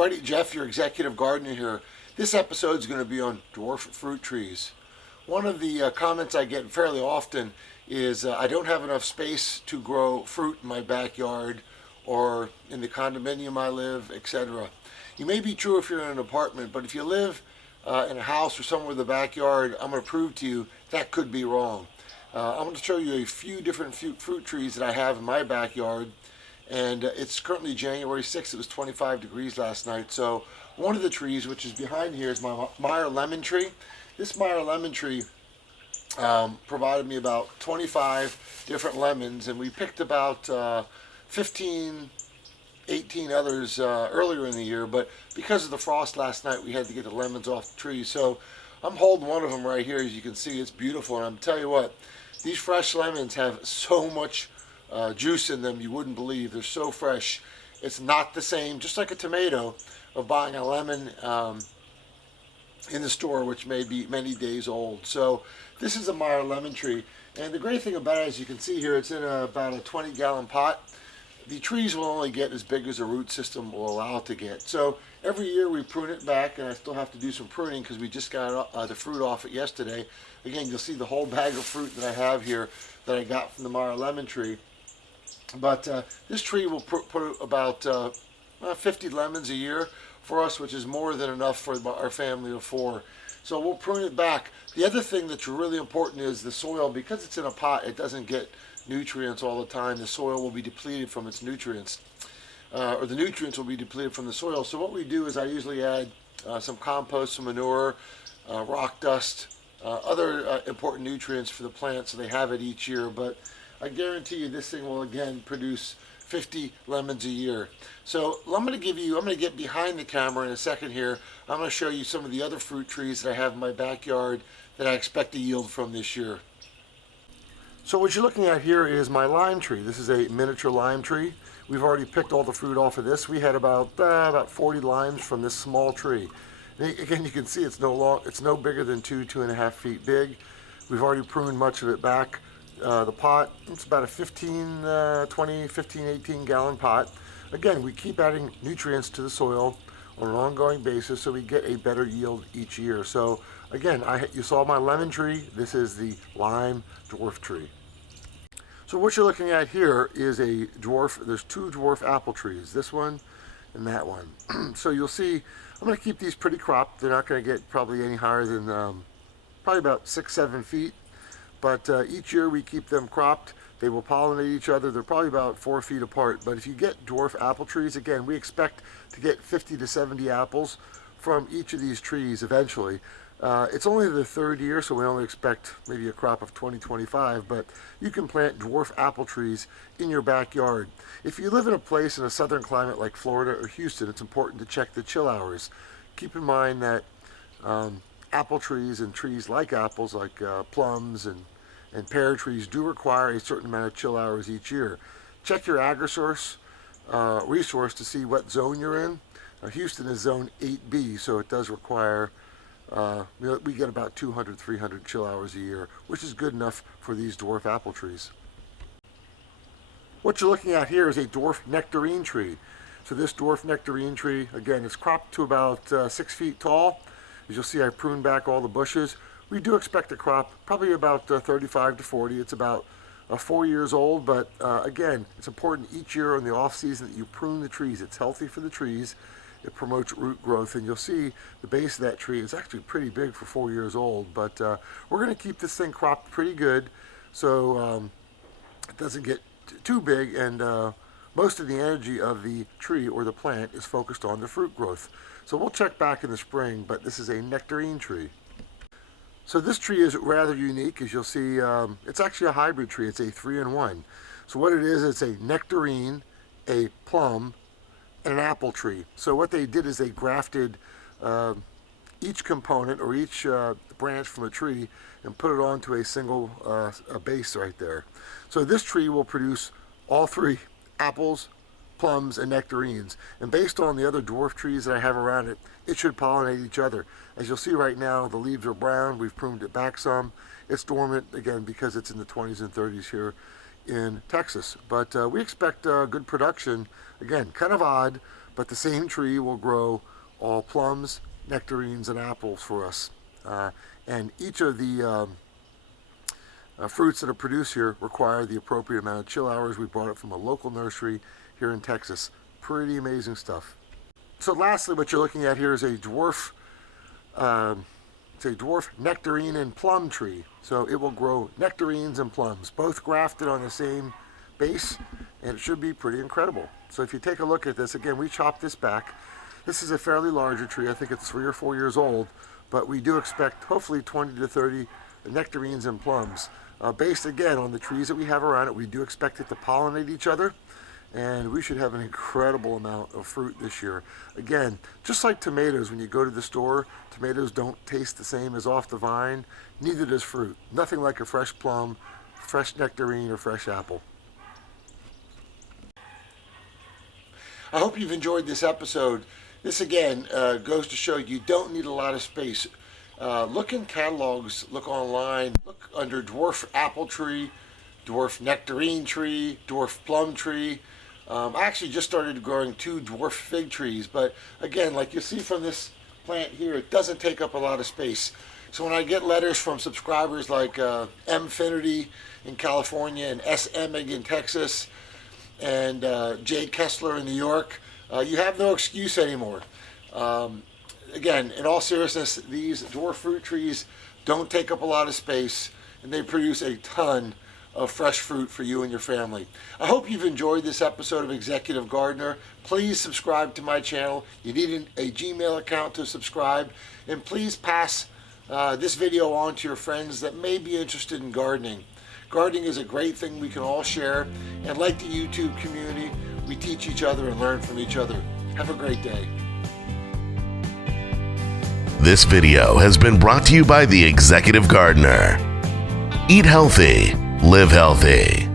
everybody, Jeff, your executive gardener here. This episode is going to be on dwarf fruit trees. One of the comments I get fairly often is I don't have enough space to grow fruit in my backyard or in the condominium I live, etc. You may be true if you're in an apartment, but if you live in a house or somewhere with a backyard, I'm going to prove to you that could be wrong. I'm going to show you a few different fruit trees that I have in my backyard. And it's currently January 6th. It was 25 degrees last night. So one of the trees, which is behind here, is my Meyer lemon tree. This Meyer lemon tree provided me about 25 different lemons, and we picked about 15, 18 others earlier in the year. But because of the frost last night, we had to get the lemons off the tree. So I'm holding one of them right here. As you can see, it's beautiful. And I'm telling you what, these fresh lemons have so much juice in them you wouldn't believe. They're so fresh. It's not the same, just like a tomato, of buying a lemon in the store, which may be many days old. So this is a Meyer lemon tree, and the great thing about it, as you can see here, it's in about a 20-gallon pot. The trees will only get as big as the root system will allow it to get. So every year we prune it back, and I still have to do some pruning because we just got the fruit off it yesterday. Again, you'll see the whole bag of fruit that I have here that I got from the Meyer lemon tree. But this tree will put about 50 lemons a year for us, which is more than enough for our family of 4. So we'll prune it back. The other thing that's really important is the soil. Because it's in a pot, it doesn't get nutrients all the time. The soil will be depleted from its nutrients, or the nutrients will be depleted from the soil. So what we do is I usually add some compost, some manure, rock dust, other important nutrients for the plant, so they have it each year. But I guarantee you this thing will again produce 50 lemons a year. So I'm going to get behind the camera in a second here. I'm going to show you some of the other fruit trees that I have in my backyard that I expect to yield from this year. So what you're looking at here is my lime tree. This is a miniature lime tree. We've already picked all the fruit off of this. We had about 40 limes from this small tree. And again, you can see it's no bigger than 2.5 feet big. We've already pruned much of it back. The pot, it's about a 15, 18 gallon pot. Again, we keep adding nutrients to the soil on an ongoing basis so we get a better yield each year. So again, you saw my lemon tree. This is the lime dwarf tree. So what you're looking at here is there's 2 dwarf apple trees, this one and that one. So you'll see, I'm going to keep these pretty cropped. They're not going to get probably any higher than probably about 6-7 feet. But each year we keep them cropped. They will pollinate each other. They're probably about 4 feet apart. But if you get dwarf apple trees, again, we expect to get 50 to 70 apples from each of these trees eventually. It's only the 3rd year, so we only expect maybe a crop of 20-25, but you can plant dwarf apple trees in your backyard. If you live in a place in a southern climate like Florida or Houston, it's important to check the chill hours. Keep in mind that apple trees and trees like apples, like plums and pear trees, do require a certain amount of chill hours each year. Check your AgriSource resource to see what zone you're in. Houston is zone 8B, so it does require, we get about 200-300 chill hours a year, which is good enough for these dwarf apple trees. What you're looking at here is a dwarf nectarine tree. So this dwarf nectarine tree, again, is cropped to about 6 feet tall. As you'll see, I pruned back all the bushes. We do expect a crop probably about 35 to 40. It's about 4 years old, but again, it's important each year in the off season that you prune the trees. It's healthy for the trees. It promotes root growth, and you'll see the base of that tree is actually pretty big for 4 years old. But we're going to keep this thing cropped pretty good so it doesn't get too big, and most of the energy of the tree or the plant is focused on the fruit growth. So we'll check back in the spring, but this is a nectarine tree. So this tree is rather unique. As you'll see, it's actually a hybrid tree. It's a 3-in-1. So what it is, it's a nectarine, a plum, and an apple tree. So what they did is they grafted each component or each branch from a tree and put it onto a single base right there. So this tree will produce all 3, apples, plums, and nectarines. And based on the other dwarf trees that I have around it, it should pollinate each other. As you'll see right now, the leaves are brown. We've pruned it back some. It's dormant, again, because it's in the 20s and 30s here in Texas. But we expect good production. Again, kind of odd, but the same tree will grow all plums, nectarines, and apples for us. And each of the fruits that are produced here require the appropriate amount of chill hours. We brought it from a local nursery here in Texas. Pretty amazing stuff. So lastly, what you're looking at here is a dwarf nectarine and plum tree. So it will grow nectarines and plums, both grafted on the same base, and it should be pretty incredible. So if you take a look at this, again, we chopped this back. This is a fairly larger tree. I think it's 3 or 4 years old, but we do expect hopefully 20 to 30 nectarines and plums. Based again on the trees that we have around it, we do expect it to pollinate each other, and we should have an incredible amount of fruit this year. Again, just like tomatoes, when you go to the store, tomatoes don't taste the same as off the vine. Neither does fruit. Nothing like a fresh plum, fresh nectarine, or fresh apple. I hope you've enjoyed this episode. This again goes to show you don't need a lot of space. Look in catalogs, look online, look under dwarf apple tree, dwarf nectarine tree, dwarf plum tree. I actually just started growing 2 dwarf fig trees, but again, like you see from this plant here, it doesn't take up a lot of space. So when I get letters from subscribers like M-Finity in California and S. Emig in Texas and J. Kessler in New York, you have no excuse anymore. Again, in all seriousness, these dwarf fruit trees don't take up a lot of space, and they produce a ton of fresh fruit for you and your family. I hope you've enjoyed this episode of Executive Gardener. Please subscribe to my channel. You need a Gmail account to subscribe, and please pass this video on to your friends that may be interested in gardening. Gardening is a great thing we can all share, and like the YouTube community, we teach each other and learn from each other. Have a great day. This video has been brought to you by The Executive Gardener. Eat healthy, live healthy.